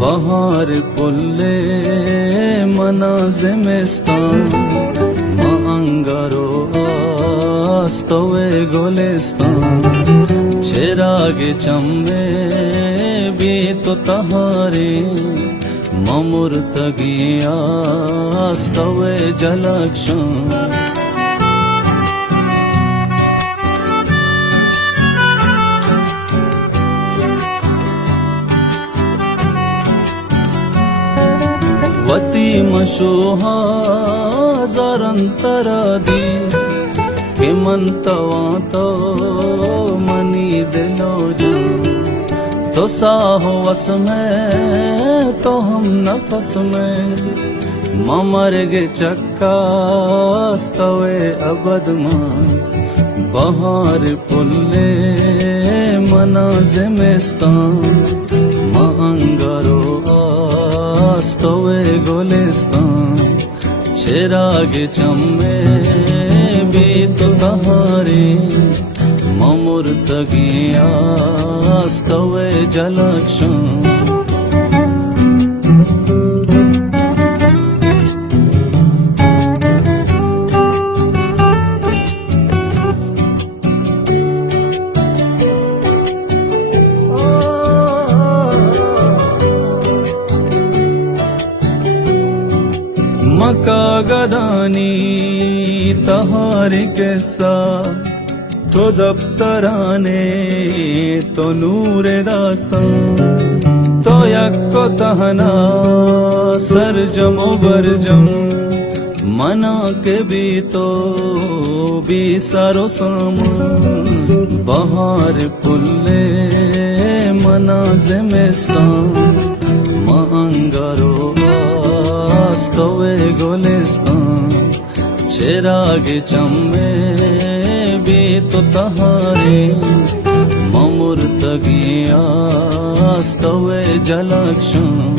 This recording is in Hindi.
bahar pulle manazimestan ma angaro astove golestan cherage chamme bhi to tahare mamurtagiya astove jalakshan वती मशोहा जरंतरादी के मनतवा तो मनी दिलो जान तो साहो वस में तो हम नफस में ममर गे चक्कास्तवे अबद मान बहार पुल्ले मनाज़िमिस्तान मांगरो आस्तवे गोलिस्तान चिरागे चम्मे भी तो तहारे ममुर्तगिया आस्तवे जलक्षण मका गदानी तहारे कैसा तो दफ्तराने तो नूरे दास्तान तो यक्को तहना सरजमो बरजम मना के भी तो भी सारो सामान बहार पुल्ले मनाज़िमिस्तान मांगरो आस्तवे गोलिस्तान चिरागे चम्मे भी तो तहारे ममुर्तगिया आस्तवे जलक्षण